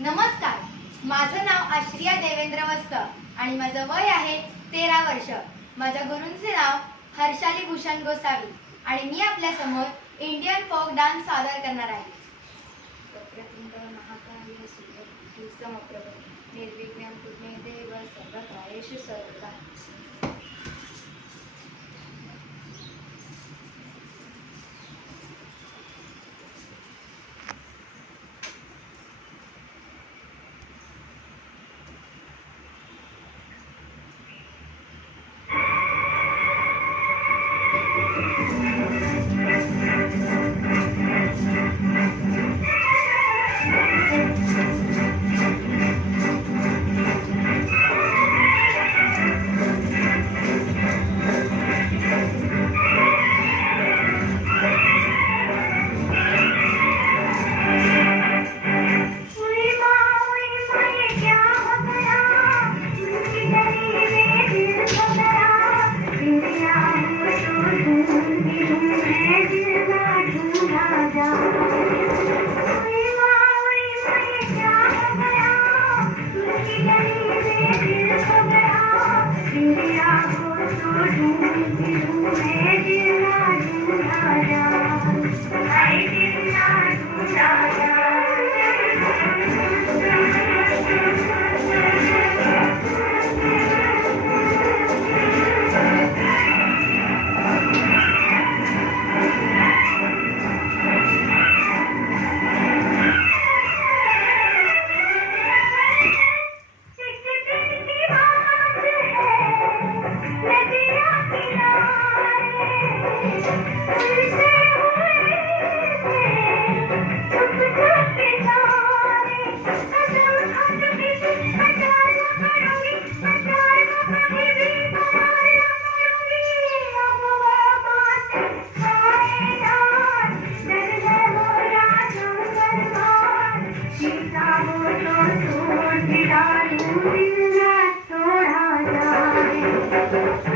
नमस्कार, माझं नाव आश्रिया देवेंद्र वस्त आणि माझं वय आहे 13 वर्ष. माझ्या गुरूंचे नाव हर्षाली भूषण गोसावी आणि मी आपल्या समोर इंडियन फोक डान्स सादर करणार आहे. महाकाय सुंदर समप्रभ निर्विघ्नं कुर्मे देव सर्वकार्येषु सर्वदा. Thank you.